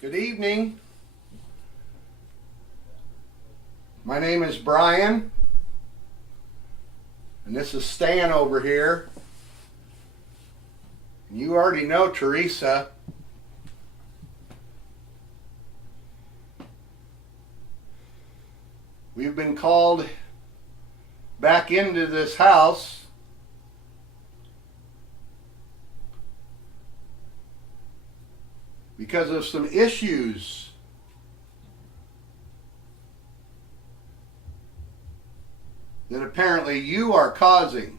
Good evening. My name is Brian, and this is Stan over here. And you already know Teresa. We've been called back into this house because of some issues that apparently you are causing.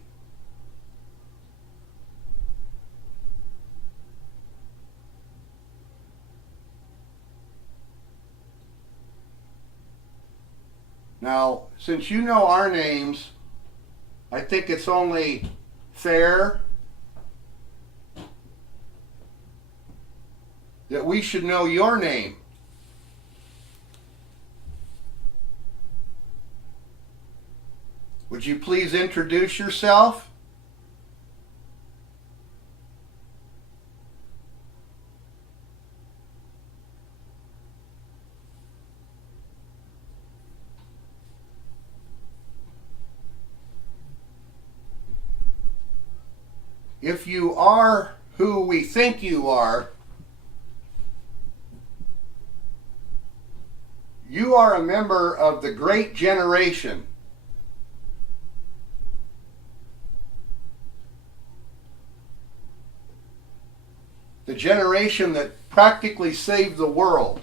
Now, since you know our names, I think it's only fair that we should know your name. Would you please introduce yourself? If you are who we think you are a member of the great generation. The generation that practically saved the world.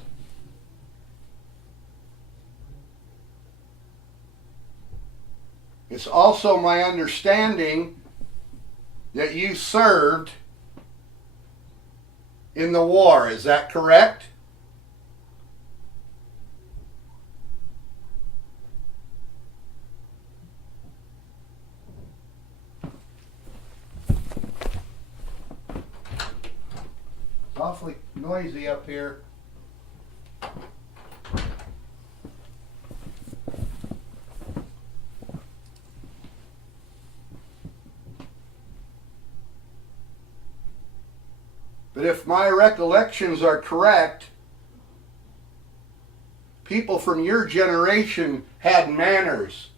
It's also my understanding that you served in the war. Is that correct? It's awfully noisy up here. But if my recollections are correct, people from your generation had manners.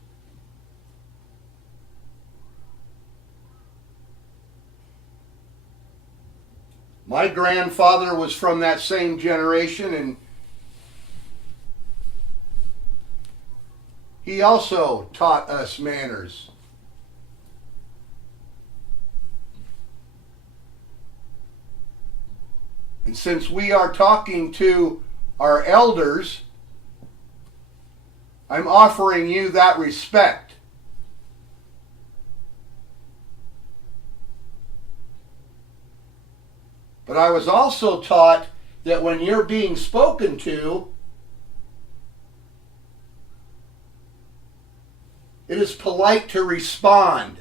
My grandfather was from that same generation, and he also taught us manners. And since we are talking to our elders, I'm offering you that respect. But I was also taught that when you're being spoken to, it is polite to respond.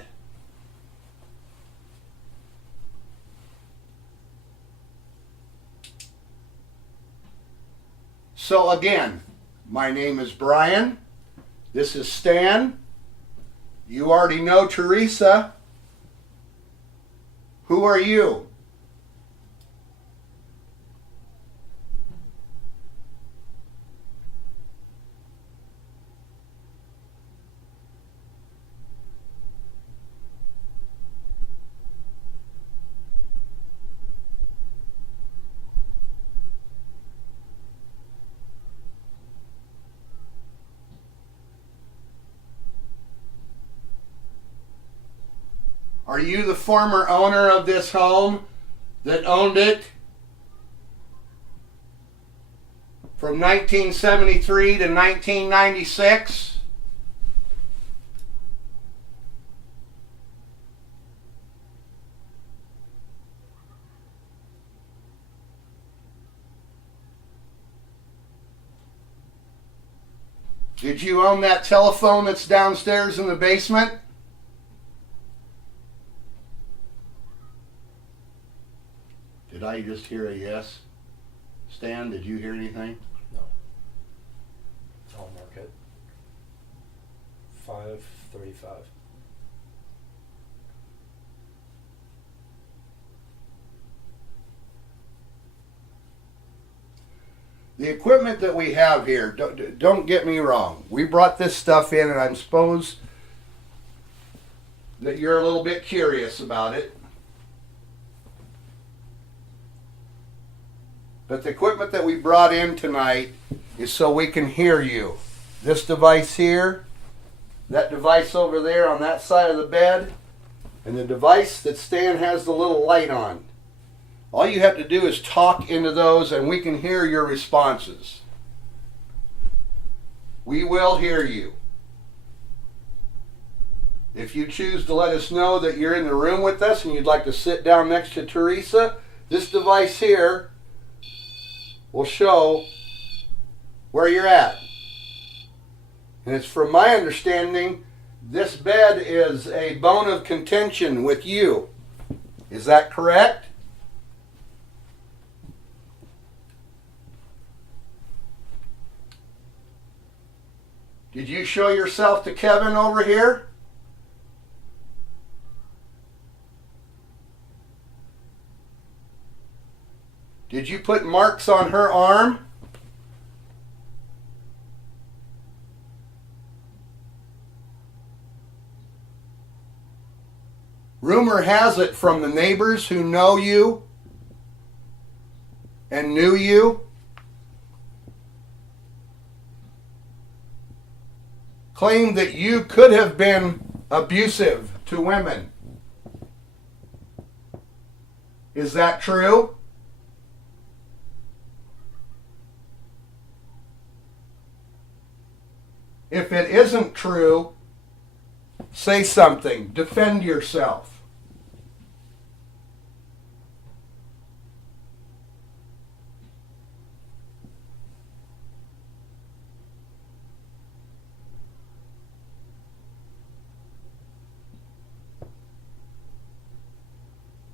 So again, my name is Brian. This is Stan. You already know Teresa. Who are you? Are you the former owner of this home that owned it from 1973 to 1996? Did you own that telephone that's downstairs in the basement? Did I just hear a yes? Stan, did you hear anything? No. I'll mark it. 5:35. The equipment that we have here, don't get me wrong. We brought this stuff in, and I'm supposed that you're a little bit curious about it. But the equipment that we brought in tonight is so we can hear you. This device here, that device over there on that side of the bed, and the device that Stan has the little light on. All you have to do is talk into those and we can hear your responses. We will hear you. If you choose to let us know that you're in the room with us and you'd like to sit down next to Teresa, this device here will show where you're at. And it's from my understanding, this bed is a bone of contention with you. Is that correct? Did you show yourself to Kevin over here? Did you put marks on her arm? Rumor has it from the neighbors who know you and knew you, claim that you could have been abusive to women. Is that true? If it isn't true, say something. Defend yourself.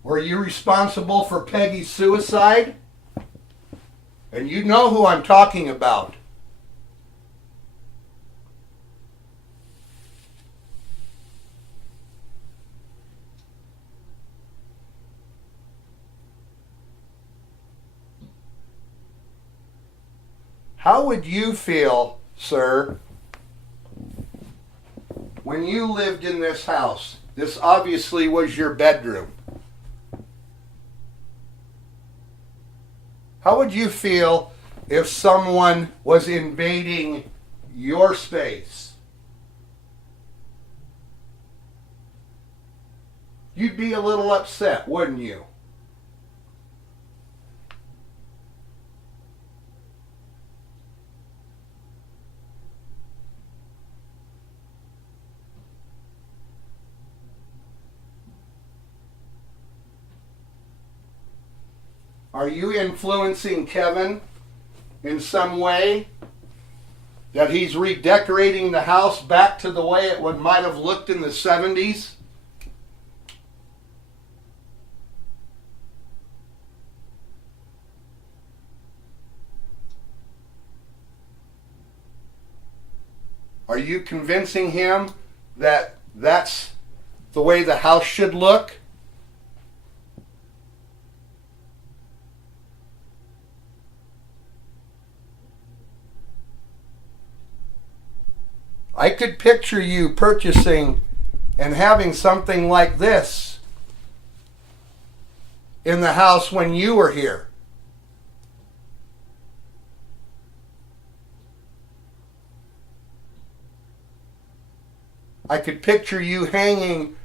Were you responsible for Peggy's suicide? And you know who I'm talking about. How would you feel, sir, when you lived in this house? This obviously was your bedroom. How would you feel if someone was invading your space? You'd be a little upset, wouldn't you? Are you influencing Kevin in some way? That he's redecorating the house back to the way it might have looked in the 70s? Are you convincing him that that's the way the house should look? I could picture you purchasing and having something like this in the house when you were here. I could picture you hanging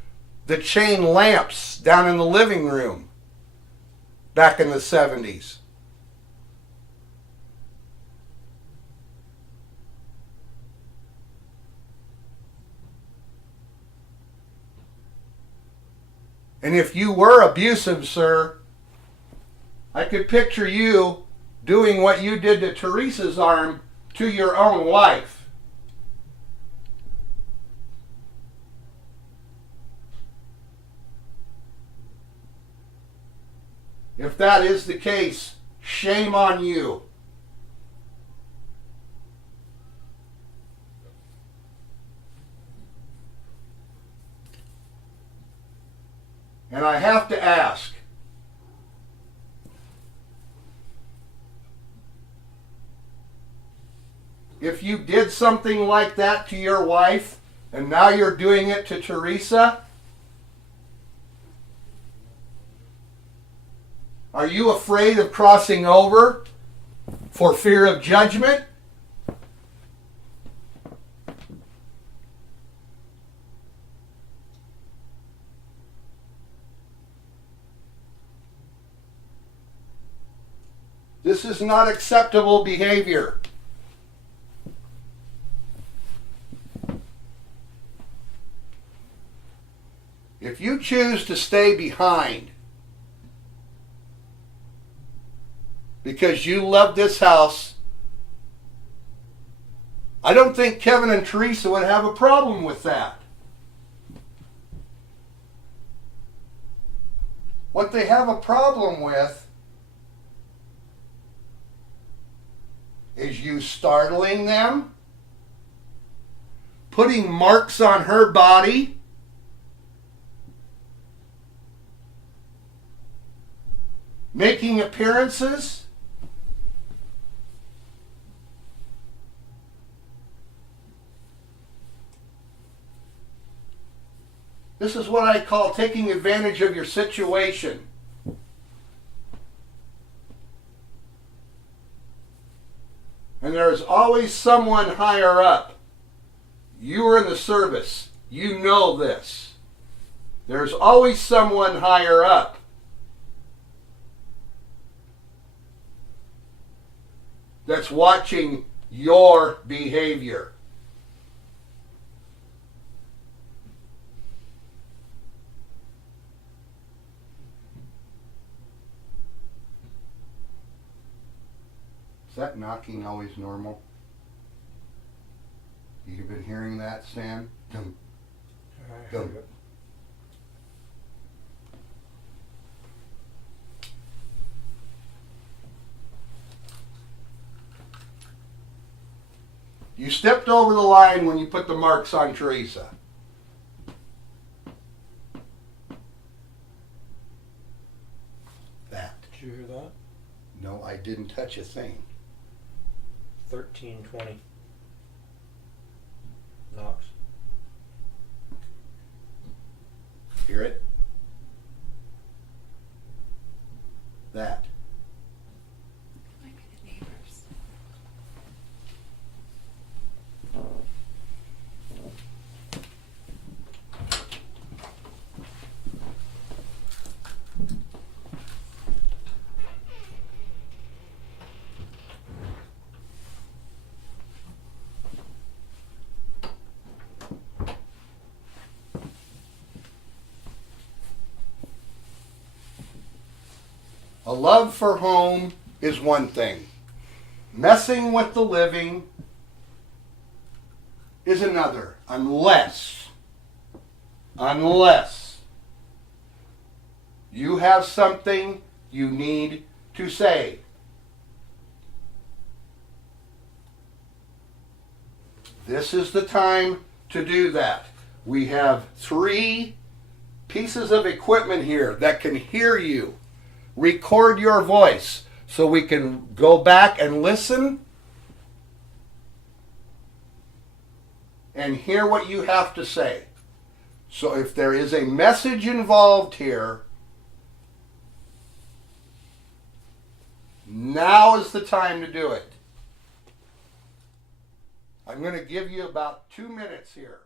the chain lamps down in the living room back in the 70s. And if you were abusive, sir, I could picture you doing what you did to Teresa's arm to your own wife. If that is the case, shame on you. And I have to ask, if you did something like that to your wife and now you're doing it to Teresa? Are you afraid of crossing over for fear of judgment? This is not acceptable behavior. If you choose to stay behind because you love this house, I don't think Kevin and Teresa would have a problem with that. What they have a problem with is you startling them, putting marks on her body, making appearances. This is what I call taking advantage of your situation. And there is always someone higher up. You are in the service. You know this. There's always someone higher up. That's watching your behavior. Is that knocking always normal? You've been hearing that, Stan? Dum, dum. You stepped over the line when you put the marks on Teresa. That. Did you hear that? No, I didn't touch a thing. 1320 knocks. Hear it? That. Might be the neighbors. A love for home is one thing. Messing with the living is another. Unless you have something you need to say. This is the time to do that. We have 3 pieces of equipment here that can hear you. Record your voice so we can go back and listen and hear what you have to say. So if there is a message involved here, now is the time to do it. I'm going to give you about 2 minutes here.